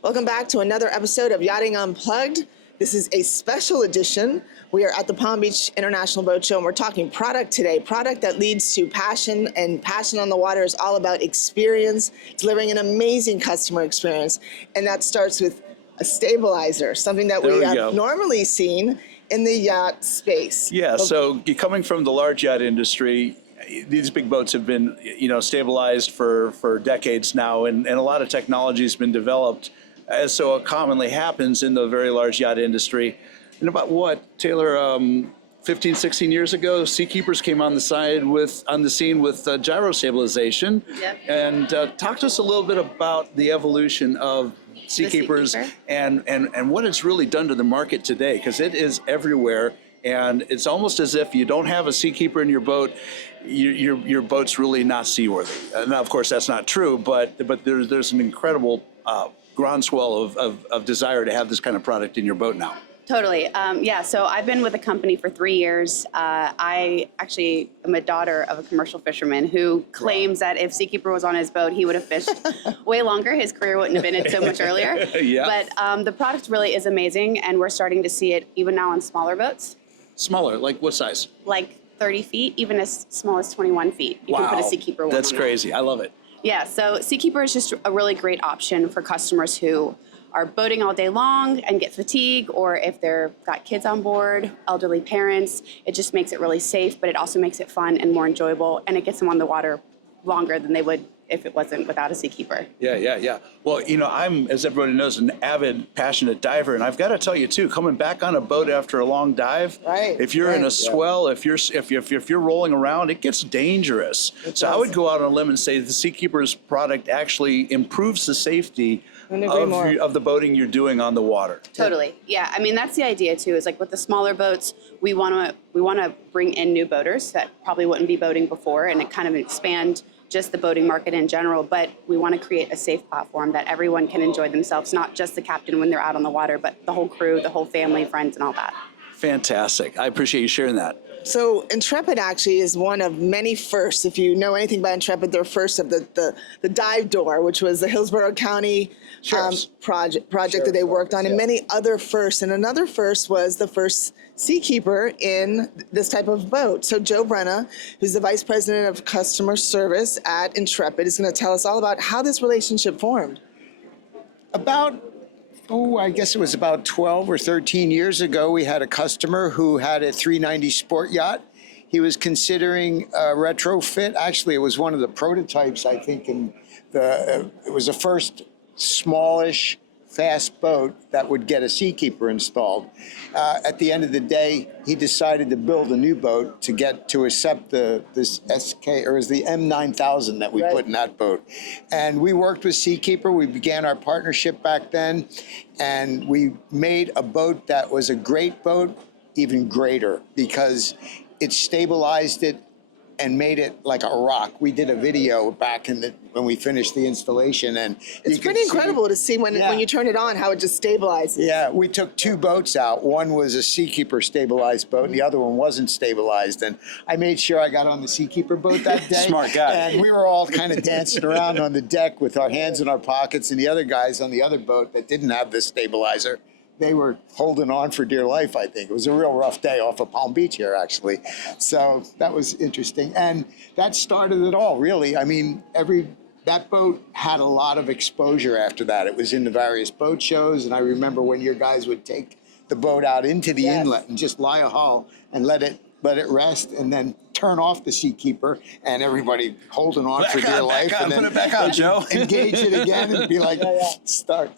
Welcome back to another episode of Yachting Unplugged. This is a special edition. We are at the Palm Beach International Boat Show and we're talking product today. Product that leads to passion, and passion on the water is all about experience, delivering an amazing customer experience. And that starts with a stabilizer, something that we have normally seen in the yacht space. Yeah, so coming from the large yacht industry, these big boats have been, stabilized for decades now, and a lot of technology has been developed, as so commonly happens in the very large yacht industry. And about what, Taylor, 15, 16 years ago, Seakeepers came on the scene with gyro stabilization. Yep. And talk to us a little bit about the evolution of Seakeepers and what it's really done to the market today, because it is everywhere. And it's almost as if you don't have a Seakeeper in your boat, your boat's really not seaworthy. Now, of course, that's not true, but there's an incredible groundswell of desire to have this kind of product in your boat now. Totally. Yeah, so I've been with the company for 3 years. I actually am a daughter of a commercial fisherman who claims that if Seakeeper was on his boat, he would have fished way longer. His career wouldn't have ended so much earlier. Yeah. But the product really is amazing, and we're starting to see it even now on smaller boats. Smaller, like what size? Like 30 feet, even as small as 21 feet. You can put a Seakeeper one. That's crazy. I love it. Yeah, so Seakeeper is just a really great option for customers who are boating all day long and get fatigue, or if they've got kids on board, elderly parents. It just makes it really safe, but it also makes it fun and more enjoyable, and it gets them on the water longer than they would if it wasn't without a Seakeeper. Yeah. Well, I'm, as everybody knows, an avid, passionate diver, and I've got to tell you too, coming back on a boat after a long dive, if you're in a swell, if you're rolling around, it gets dangerous. So I would go out on a limb and say the Seakeeper's product actually improves the safety of the boating you're doing on the water. Totally. Yeah. I mean, that's the idea too. Is like with the smaller boats, we want to bring in new boaters that probably wouldn't be boating before, and it kind of expand just the boating market in general. But we want to create a safe platform that everyone can enjoy themselves, not just the captain when they're out on the water, but the whole crew, the whole family, friends, and all that. Fantastic. I appreciate you sharing that. So Intrepid actually is one of many firsts. If you know anything about Intrepid, they're first of the dive door, which was the Hillsborough County project that they worked on, and many other firsts. And another first was the first Seakeeper in this type of boat. So Joe Brenna, who's the Vice President of Customer Service at Intrepid, is going to tell us all about how this relationship formed. I guess it was about 12 or 13 years ago, we had a customer who had a 390 sport yacht. He was considering a retrofit. Actually, it was one of the prototypes, I think, it was the first smallish, fast boat that would get a Seakeeper installed. At the end of the day, he decided to build a new boat to accept this SK, or is the M9000 that we put in that boat. And we worked with Seakeeper. We began our partnership back then, and we made a boat that was a great boat, even greater, because it stabilized it and made it like a rock. We did a video back when we finished the installation, and it's pretty incredible to see when you turn it on how it just stabilizes. Yeah, we took 2 boats out. One was a Seakeeper stabilized boat, and the other one wasn't stabilized. And I made sure I got on the Seakeeper boat that day. Smart guy. And we were all kind of dancing around on the deck with our hands in our pockets, and the other guys on the other boat that didn't have this stabilizer, they were holding on for dear life, I think. It was a real rough day off of Palm Beach here, actually. So that was interesting. And that started it all, really. I mean, that boat had a lot of exposure after that. It was in the various boat shows, and I remember when your guys would take the boat out into the inlet and just lie a hull and let it rest, and then turn off the Seakeeper, and everybody holding on for dear life. And then put it back on, Joe. Engage it again and be like, start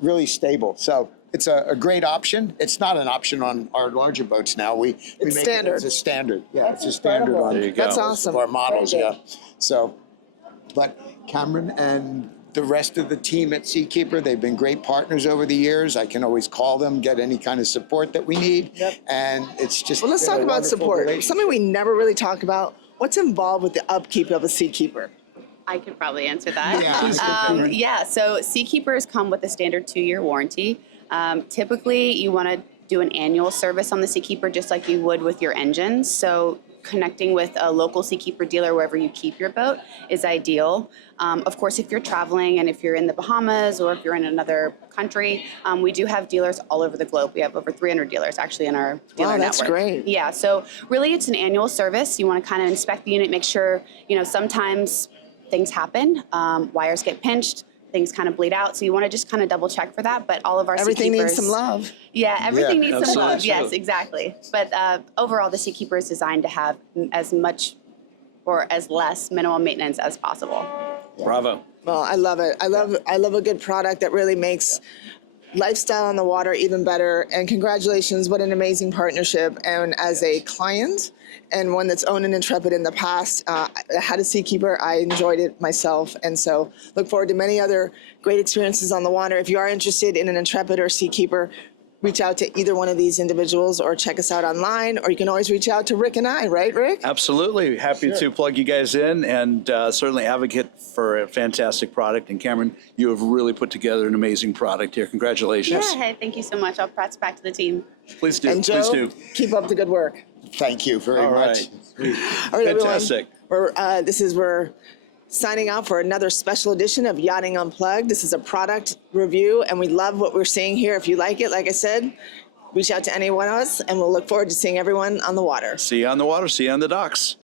really stable. So it's a great option. It's not an option on our larger boats now. We make standard. It's a standard. Yeah, it's a standard on That's awesome. our models. Yeah. So, but Cameron and the rest of the team at Seakeeper, they've been great partners over the years. I can always call them, get any kind of support that we need. And it's just. Well, let's talk about support. Something we never really talk about. What's involved with the upkeep of a Seakeeper? I could probably answer that. Yeah, so Seakeepers come with a standard 2-year warranty. Typically, you want to do an annual service on the Seakeeper just like you would with your engines. So connecting with a local Seakeeper dealer wherever you keep your boat is ideal. Of course, if you're traveling and if you're in the Bahamas or if you're in another country, we do have dealers all over the globe. We have over 300 dealers actually in our dealer Wow, that's network. great. Yeah, so really it's an annual service. You want to kind of inspect the unit, make sure, sometimes things happen, wires get pinched, things kind of bleed out. So you want to just kind of double check for that. But all of our Everything Seakeepers, needs some love. Yeah, everything needs some absolutely. love. Yes, exactly. But overall, the Seakeeper is designed to have as much or as less minimum maintenance as possible. Bravo. Well, I love it. I love a good product that really makes lifestyle on the water even better. And congratulations, what an amazing partnership. And as a client and one that's owned an Intrepid in the past, I had a Seakeeper. I enjoyed it myself. And so look forward to many other great experiences on the water. If you are interested in an Intrepid or Seakeeper, reach out to either one of these individuals or check us out online, or you can always reach out to Rick and I, right, Rick? Absolutely. Happy to plug you guys in and certainly advocate for a fantastic product. And Cameron, you have really put together an amazing product here. Congratulations. Yeah, hey, thank you so much. I'll pass back to the team. Please do. And Joe, Please do. keep up the good work. Thank you very All much. right. All right, Fantastic. everyone. We're signing out for another special edition of Yachting Unplugged. This is a product review, and we love what we're seeing here. If you like it, like I said, reach out to any one of us, and we'll look forward to seeing everyone on the water. See you on the water. See you on the docks.